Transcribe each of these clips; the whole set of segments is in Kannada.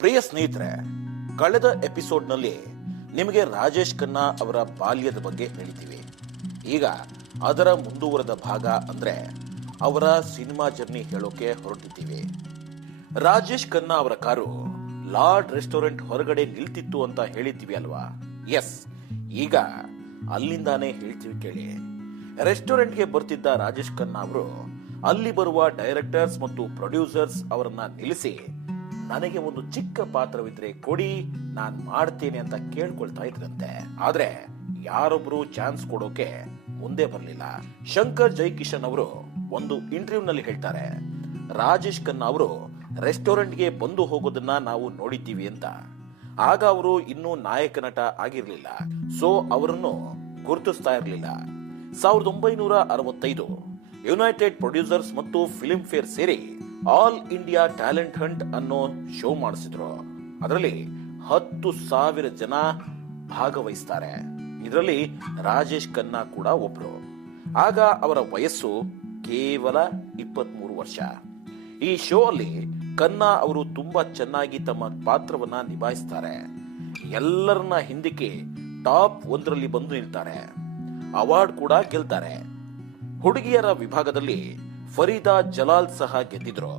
ಪ್ರಿಯ ಸ್ನೇಹಿತರೆ, ಕಳೆದ ಎಪಿಸೋಡ್ನಲ್ಲಿ ನಿಮಗೆ ರಾಜೇಶ್ ಖನ್ನಾ ಅವರ ಬಾಲ್ಯದ ಬಗ್ಗೆ ಹೇಳಿದ್ದೀವಿ. ಈಗ ಅದರ ಮುಂದುವರೆದ ಭಾಗ ಅಂದ್ರೆ ಅವರ ಸಿನಿಮಾ ಜರ್ನಿ ಹೇಳೋಕೆ ಹೊರಟಿದ್ದೀವಿ. ರಾಜೇಶ್ ಖನ್ನಾ ಅವರ ಕಾರು ಲಾರ್ಡ್ ರೆಸ್ಟೋರೆಂಟ್ ಹೊರಗಡೆ ನಿಲ್ತಿತ್ತು ಅಂತ ಹೇಳಿದ್ದೀವಿ ಅಲ್ವಾ? ಎಸ್, ಈಗ ಅಲ್ಲಿಂದಾನೇ ಹೇಳ್ತೀವಿ ಕೇಳಿ. ರೆಸ್ಟೋರೆಂಟ್ಗೆ ಬರ್ತಿದ್ದ ರಾಜೇಶ್ ಖನ್ನಾ ಅವರು ಅಲ್ಲಿ ಬರುವ ಡೈರೆಕ್ಟರ್ಸ್ ಮತ್ತು ಪ್ರೊಡ್ಯೂಸರ್ಸ್ ಅವರನ್ನ ನಿಲ್ಲಿಸಿ, ನನಗೆ ಒಂದು ಚಿಕ್ಕ ಪಾತ್ರವಿದ್ರೆ ಕೊಡಿ, ನಾನ್ ಮಾಡ್ತೇನೆ ಅಂತ ಕೇಳ್ಕೊಳ್ತಾ ಇದ್ರಂತೆ. ಆದ್ರೆ ಯಾರೊಬ್ರು ಚಾನ್ಸ್ ಕೊಡೋಕೆ ಮುಂದೆ ಬರಲಿಲ್ಲ. ಶಂಕರ್ ಜೈಕಿಶನ್ ಅವರು ಒಂದು ಇಂಟರ್ವ್ಯೂ ನಲ್ಲಿ ಹೇಳ್ತಾರೆ, ರಾಜೇಶ್ ಖನ್ನಾ ಅವರು ರೆಸ್ಟೋರೆಂಟ್ಗೆ ಬಂದು ಹೋಗೋದನ್ನ ನಾವು ನೋಡಿದ್ದೀವಿ ಅಂತ. ಆಗ ಅವರು ಇನ್ನೂ ನಾಯಕ ನಟ ಆಗಿರ್ಲಿಲ್ಲ, ಸೊ ಅವರನ್ನು ಗುರುತಿಸ್ತಾ ಇರಲಿಲ್ಲ. 1965 ಯುನೈಟೆಡ್ ಪ್ರೊಡ್ಯೂಸರ್ಸ್ ಮತ್ತು ಫಿಲ್ಮ್ ಫೇರ್ ಸೇರಿ ಆಲ್ ಇಂಡಿಯಾ ಟ್ಯಾಲೆಂಟ್ ಹಂಟ್ ಅನ್ನೋ ಶೋ ಮಾಡಿಸಿದ್ರು. ಅದರಲ್ಲಿ 10,000 ಜನ ಭಾಗವಹಿಸ್ತಾರೆ. ಇದರಲ್ಲಿ ರಾಜೇಶ್ ಖನ್ನಾ ಕೂಡ ಒಬ್ರು. ಆಗ ಅವರ ವಯಸ್ಸು ಕೇವಲ 23 ವರ್ಷ. ಈ ಶೋ ಅಲ್ಲಿ ಖನ್ನಾ ಅವರು ತುಂಬಾ ಚೆನ್ನಾಗಿ ತಮ್ಮ ಪಾತ್ರವನ್ನ ನಿಭಾಯಿಸ್ತಾರೆ. ಎಲ್ಲರನ್ನ ಹಿಂದಿಕ್ಕಿ ಟಾಪ್ 1ರಲ್ಲಿ ಬಂದು ನಿಲ್ತಾರೆ. ಅವಾರ್ಡ್ ಕೂಡ ಗೆಲ್ತಾರೆ. ಹುಡುಗಿಯರ ವಿಭಾಗದಲ್ಲಿ ಫರೀದಾ ಜಲಾಲ್ ಸಹ ಗೆದ್ದಿದ್ರು.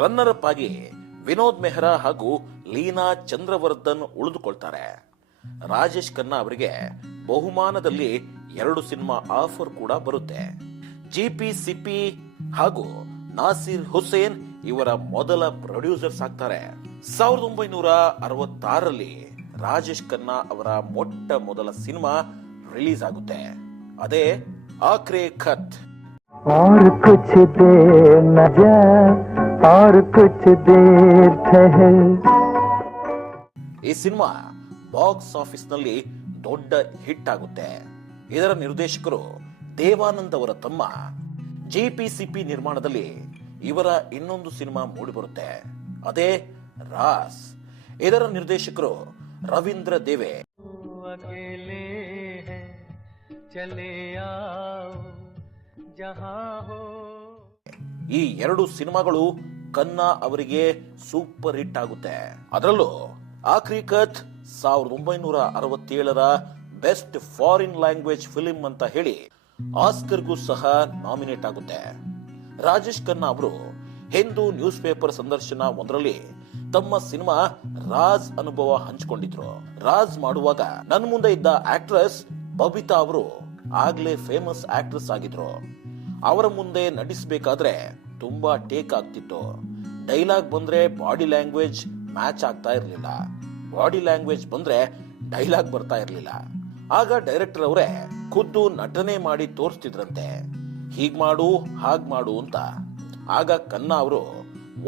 ರನ್ನರ್ ಅಪ್ ಆಗಿ ವಿನೋದ್ ಮೆಹ್ರಾ ಹಾಗೂ ಲೀನಾ ಚಂದ್ರವರ್ಧನ್ ಉಳಿದುಕೊಳ್ತಾರೆ. ರಾಜೇಶ್ ಖನ್ನಾ ಅವರಿಗೆ ಬಹುಮಾನದಲ್ಲಿ 2 ಸಿನಿಮಾ ಆಫರ್ ಕೂಡ ಬರುತ್ತೆ. GPCP ಹಾಗೂ ನಾಸಿರ್ ಹುಸೇನ್ ಇವರ ಮೊದಲ ಪ್ರೊಡ್ಯೂಸರ್ಸ್ ಆಗ್ತಾರೆ. 1966ರಲ್ಲಿ ರಾಜೇಶ್ ಖನ್ನಾ ಅವರ ಮೊಟ್ಟ ಮೊದಲ ಸಿನಿಮಾ ರಿಲೀಸ್ ಆಗುತ್ತೆ. ಅದೇ ಆಕ್ರೆ ಖತ್. ಈ ಸಿನಿಮಾ ಬಾಕ್ಸ್ ಆಫೀಸ್ ನಲ್ಲಿ ದೊಡ್ಡ ಹಿಟ್ ಆಗುತ್ತೆ. ಇದರ ನಿರ್ದೇಶಕರು ದೇವಾನಂದ್ ಅವರ ತಮ್ಮ. GPCP ನಿರ್ಮಾಣದಲ್ಲಿ ಇವರ ಇನ್ನೊಂದು ಸಿನಿಮಾ ಮೂಡಿಬರುತ್ತೆ, ಅದೇ ರಾಸ್. ಇದರ ನಿರ್ದೇಶಕರು ರವೀಂದ್ರ ದೇವೆ. ಈ 2 ಸಿನಿಮಾಗಳು ಖನ್ನಾ ಅವರಿಗೆ ಸೂಪರ್ ಹಿಟ್ ಆಗುತ್ತೆ. ಅದರಲ್ಲೂ ಆಕ್ರಿ ಖತ್ 1967ರ ಬೆಸ್ಟ್ ಫಾರಿನ್ ಲ್ಯಾಂಗ್ವೇಜ್ ಫಿಲ್ಮ್ ಅಂತ ಹೇಳಿ ಆಸ್ಕರ್ಗೂ ಸಹ ನಾಮಿನೇಟ್ ಆಗುತ್ತೆ. ರಾಜೇಶ್ ಖನ್ನಾ ಅವರು ಹಿಂದೂ ನ್ಯೂಸ್ ಪೇಪರ್ ಸಂದರ್ಶನ ಒಂದರಲ್ಲಿ ತಮ್ಮ ಸಿನಿಮಾ ರಾಜ್ ಅನುಭವ ಹಂಚಿಕೊಂಡಿದ್ರು. ರಾಜ್ ಮಾಡುವಾಗ ನನ್ನ ಮುಂದೆ ಇದ್ದ ಆಕ್ಟ್ರೆಸ್ ಬಬಿತಾ ಅವರು ಆಗ್ಲೇ ಫೇಮಸ್ ಆಕ್ಟ್ರೆಸ್ ಆಗಿದ್ರು. ಅವರ ಮುಂದೆ ನಟಿಸಬೇಕಾದ್ರೆ ತುಂಬಾ ಟೇಕ್ ಆಗ್ತಿತ್ತು. ಡೈಲಾಗ್ ಬಂದ್ರೆ ಬಾಡಿ ಲ್ಯಾಂಗ್ವೇಜ್ ಮ್ಯಾಚ್ ಆಗ್ತಾ ಇರ್ಲಿಲ್ಲ, ಬಾಡಿ ಲ್ಯಾಂಗ್ವೇಜ್ ಬಂದ್ರೆ ಡೈಲಾಗ್ ಬರ್ತಾ ಇರ್ಲಿಲ್ಲ. ಆಗ ಡೈರೆಕ್ಟರ್ ಅವರೇ ಖುದ್ದು ನಟನೆ ಮಾಡಿ ತೋರಿಸ್ತಿದ್ರಂತೆ, ಹೀಗ್ ಮಾಡು ಹಾಗ್ ಮಾಡು ಅಂತ. ಆಗ ಖನ್ನಾ ಅವರು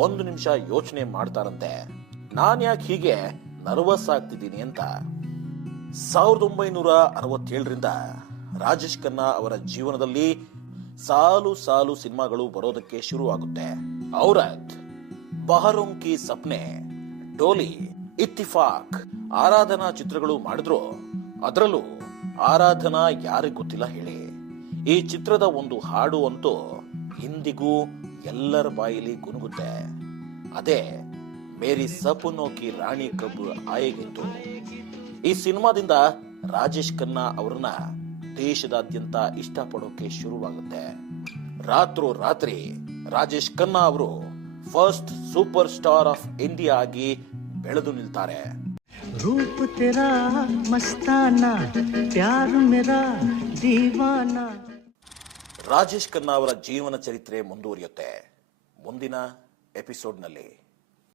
1 ನಿಮಿಷ ಯೋಚನೆ ಮಾಡ್ತಾರಂತೆ, ನಾನ್ ಯಾಕೆ ಹೀಗೆ ನರ್ವಸ್ ಆಗ್ತಿದ್ದೀನಿ ಅಂತ. 1967ರಿಂದ ರಾಜೇಶ್ ಖನ್ನಾ ಅವರ ಜೀವನದಲ್ಲಿ ಸಾಲು ಸಾಲು ಸಿನಿಮಾಗಳು ಬರೋದಕ್ಕೆ ಶುರು ಆಗುತ್ತೆ. ಔರತ್, ಬಹರೋಂ ಕಿ ಸಪ್ನೆ, ಡೋಲಿ, ಇತ್ತಿಫಾಕ್, ಆರಾಧನಾ ಚಿತ್ರಗಳು ಮಾಡಿದ್ರು. ಅದರಲ್ಲೂ ಆರಾಧನಾ ಯಾರಿಗ್ ಗೊತ್ತಿಲ್ಲ ಹೇಳಿ. ಈ ಚಿತ್ರದ ಒಂದು ಹಾಡು ಅಂತೂ ಇಂದಿಗೂ ಎಲ್ಲರ ಬಾಯಿಲಿ ಗುನುಗುತ್ತೆ, ಅದೇ ಮೇರಿ ಸಪನೋ ಕಿ ರಾಣಿ ಕಬ್ ಆಯೇಗಿತ್ತು. ಈ ಸಿನಿಮಾದಿಂದ ರಾಜೇಶ್ ಖನ್ನಾ ಅವರನ್ನ ದೇಶದಾದ್ಯಂತ ಇಷ್ಟಪಡೋಕೆ ಶುರುವಾಗುತ್ತೆ. ರಾತ್ರೋರಾತ್ರಿ ರಾಜೇಶ್ ಖನ್ನಾ ಅವರು first super star of India ಆಗಿ ಬೆಳೆದು ನಿಲ್ತಾರೆ. ರೂಪ ತೆರಾ ಮಸ್ತಾನಾ, ಪ್ಯಾರ್ ಮೇರಾ ದೀವಾನಾ. ರಾಜೇಶ್ ಖನ್ನಾ ಅವರ ಜೀವನ ಚರಿತ್ರೆ ಮುಂದುವರಿಯುತ್ತೆ ಮುಂದಿನ ಎಪಿಸೋಡ್ನಲ್ಲಿ.